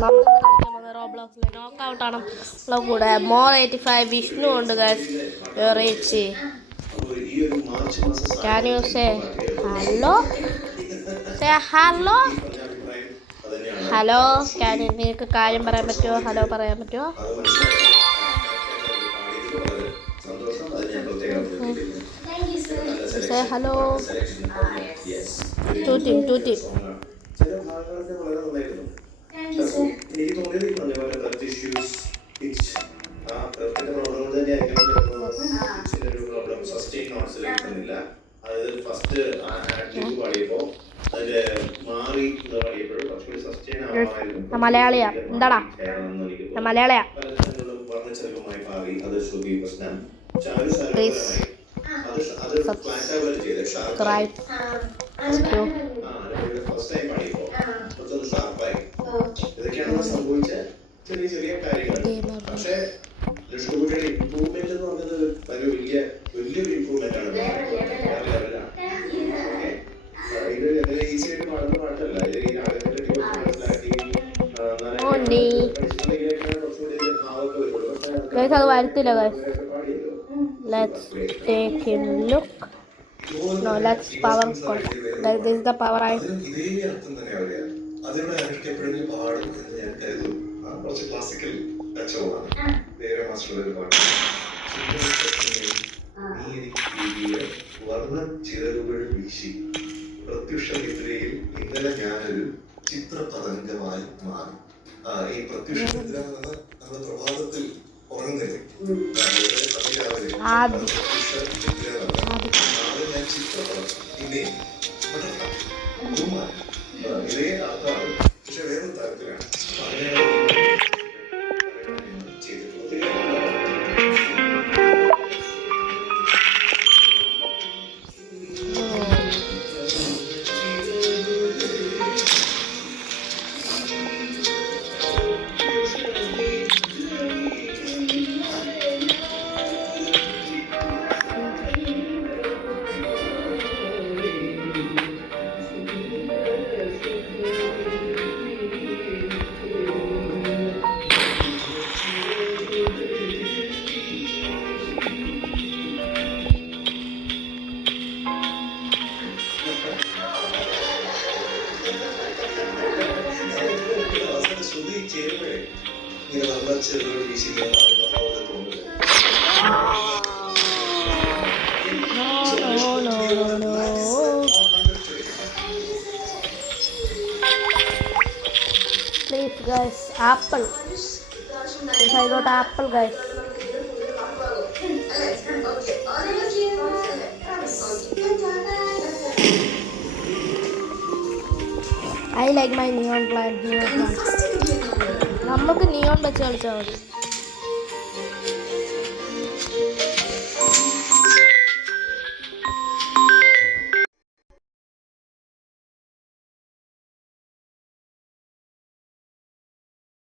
നമ്മൾ കളിക്കാൻ പോകുന്ന റോബ്ലോക്സിലെ നോക്കൗട്ട് ആണ് നമ്മളെ കൂടെ മോർ85 വിഷ്ണു ഉണ്ട് guys. Reach can you say hello? Say hello. Hello can നിങ്ങൾക്ക് കാര്യം പറയാൻ പറ്റുമോ? ഹലോ പറയാൻ പറ്റുമോ? Say hello. ടു ടീം എനിക്ക് തോന്നിയത് ഈ പറഞ്ഞ പോലെ ബർത്ത് ഇഷ്യൂസ് ആ ബർത്തിന്റെ പ്രോബ്ലം കൊണ്ട് തന്നെ ഒരു പ്രോബ്ലം സസ്റ്റെയിൻ നോട്ട്സിൽ കിട്ടുന്നില്ല. അതായത് ഫസ്റ്റ് ആക്റ്റീവ് പാടിയപ്പോ അതിന്റെ മാറി പാടിയപ്പോഴും കുറച്ചുകൂടി സസ്റ്റെയിൻ ആവാമായിരുന്നു. മലയാളിയാ എന്താടാ മലയാളിയാ വർണ്ണച്ചെറുപ്പമായി മാറി. അത് ശ്രുതി പ്രശ്നം ഫസ്റ്റ് ടൈം പാടിയപ്പോ കുറച്ചൊന്ന് ഷാർപ്പായി. ഇതൊക്കെയാണ് സംഭവിച്ച ചെറിയ ചെറിയ കാര്യങ്ങൾ. പക്ഷെ ലക്ഷ്മിക്കുട്ടിയുടെ ഇംപ്രൂവ്മെന്റ് എന്ന് പറയുന്നത് വലിയൊരു ഇംപ്രൂവ്മെന്റ് ആണ്. ഇത് എങ്ങനെ ഈസി ആയിട്ട് പാടുന്ന പാട്ടല്ല. ഇത് ഈ രാഗത്തിന്റെ ഡിവോഷൻ മനസ്സിലാക്കി അത് വരത്തില്ല. Let's take a look. No, let's power code. This is the power I. ഇതേ അർത്ഥം തന്നെ പറയാ. അതിനോട് അനുഷ്ഠിക്കപ്പെടുന്ന പാടും എന്ന് ഞാൻ കരുതുന്നു. കുറച്ച് ക്ലാസിക്കൽ ടച്ചുകളാണ്. വേറെ മാസ്റ്ററുടെ ഒരു പാട്ട്. വർണ്ണ ചിറകുകൾ വീശി പ്രത്യുഷ നിദ്രയിൽ ഇന്നലെ ഞാനൊരു ചിത്രപതംഗമായി മാറി. ഈ പ്രത്യുഷ നിദ്ര എന്ന് പറഞ്ഞാൽ നമ്മൾ പ്രഭാതത്തിൽ ഉറങ്ങുന്നില്ലേ? ഞാൻ ചിത്രപതം ഇതേ ഇതേ അർത്ഥമാണ്. പക്ഷെ വേറെ തരത്തിലാണ് Please guys, apple. If I got apple guys. I like my neon plant. നമുക്ക് നിയോൺ വെച്ച് കളിച്ചാൽ മതി.